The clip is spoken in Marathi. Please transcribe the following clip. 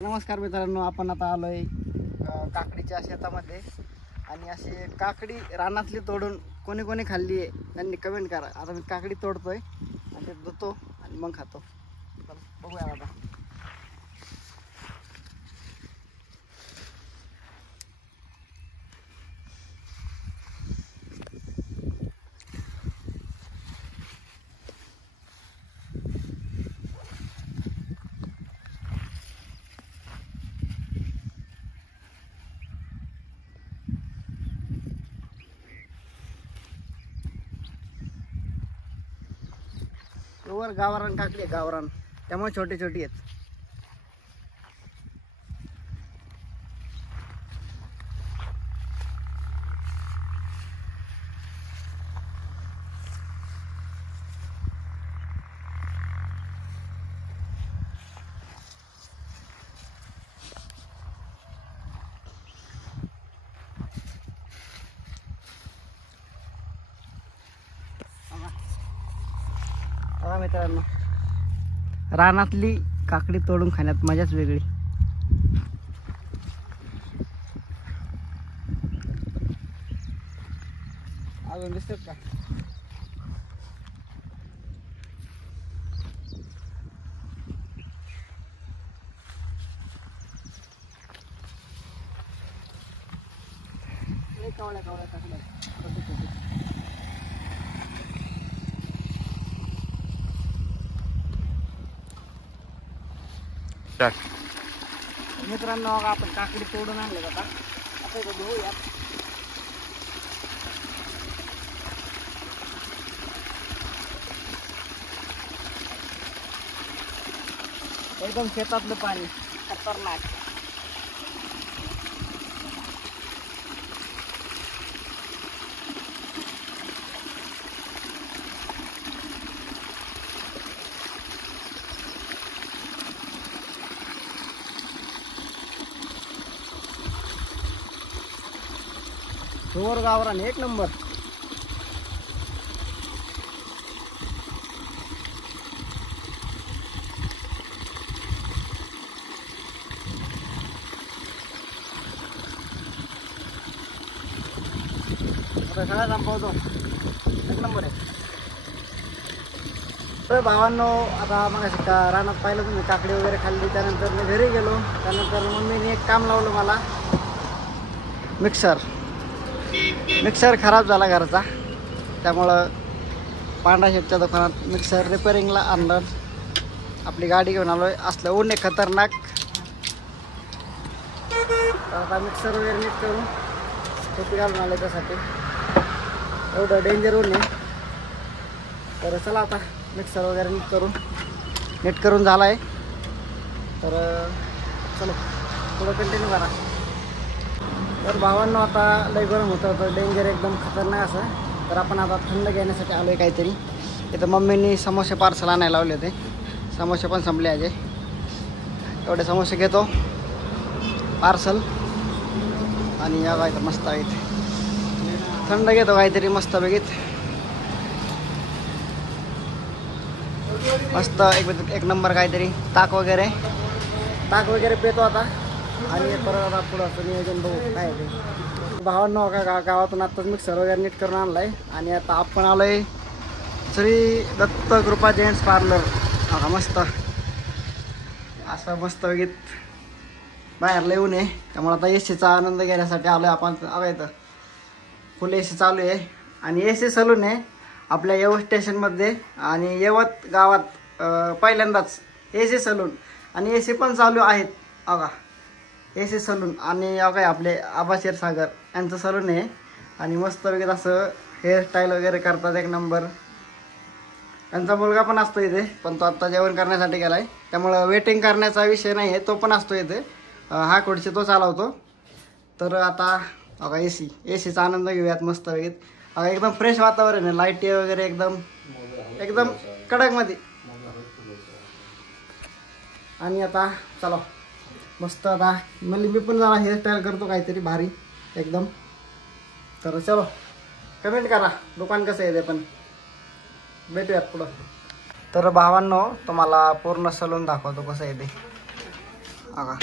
नमस्कार मित्रांनो, आपण आता आलोय काकडीच्या शेतामध्ये आणि अशी काकडी रानातली तोडून कोणी कोणी खाल्ली आहे त्यांनी कमेंट करा। आता मी काकडी तोडतोय आणि ते धुतो आणि मग खातो। बघूया आता। वर गावरान काकडी आहे, गावरान, त्यामुळे छोटी छोटी आहेत। मित्रांनो, रानातली काकडी तोडून खाण्यात मजाच वेगळी। अजून दिसतात का? कावळ्या कावळ्या काकड्या छोटी छोटी। मित्रांनो, आपण काकडी तोडून आणले आता इथं धुवूया। एकदम शेतातलं पाणी खतरनाक। जोर गावरान एक नंबर। सगळा संपवतो, एक नंबर आहे। तर भावांनो, आता मग रानात पाहिलं तुम्ही काकडी वगैरे खाल्ली, त्यानंतर मी घरी गेलो। त्यानंतर मम्मीने एक काम लावलं मला, मिक्सर खराब झाला घरचा, त्यामुळं पांढरा शेटच्या दुकानात मिक्सर रिपेअरिंगला आणलं। आपली गाडी घेऊन आलोय, असलं ऊन आहे खतरनाक। तर आता मिक्सर वगैरे नीट करून टोपी घालून आले, त्यासाठी एवढं डेंजर ऊन आहे। तर चला आता मिक्सर वगैरे नीट करून झाला आहे। तर चलो पुढं कंटिन्यू करा। तर भावांनो, आता लय गरम होतं, तर डेंजर एकदम खतरनाक असं। तर आपण आता थंड घेण्यासाठी आलो आहे काहीतरी। इथं मम्मीनी समोसे पार्सल आणायला लावले होते, समोसे पण संपले अजय। एवढे समोसे घेतो पार्सल आणि या इथं मस्त आहेत, थंड घेतो काहीतरी मस्त बेगीत, मस्त एक नंबर काहीतरी। ताक वगैरे पितो आता आणि परत आता पुढं नियोजन बघू काय ते। भावांनो, गावातून आत्ताच मिक्सर वगैरे नीट करून आणलाय आणि आता आपण आलोय श्री दत्त कृपा जेंट्स पार्लर। आता मस्त असं मस्त वेगळीत बाहेर येऊ नये, त्यामुळे आता एसीचा आनंद घेण्यासाठी आलोय आपण। इथं फुल एसी चालू आहे आणि एसी सलून आहे आपल्या यवत स्टेशनमध्ये आणि यवत गावात पहिल्यांदाच एसी सलून आणि एसी पण चालू आहेत। बघा, एसी सलून आणि काय आपले आबाशेर सागर यांचं सलून आहे आणि मस्त वगैरे असं हेअरस्टाईल वगैरे करतात, एक नंबर। त्यांचा मुलगा पण असतो इथे, पण तो आत्ता जेवण करण्यासाठी गेलाय, त्यामुळं वेटिंग करण्याचा विषय नाही आहे, तो पण असतो इथे। हा खुर्ची तो चालवतो। तर आता बघा एसीचा आनंद घेऊयात मस्त वगैरे। एकदम फ्रेश वातावरण आहे, लाईटी वगैरे एकदम कडकमध्ये। आणि आता चला मस्त, आता मी पण जरा हेअरस्टाईल करतो काहीतरी भारी एकदम। तर चलो कमेंट करा दुकान कसं आहे ते, पण भेटूयात पुढं। तर भावांनो, तुम्हाला पूर्ण सलून दाखवतो कसं आहे ते। बघा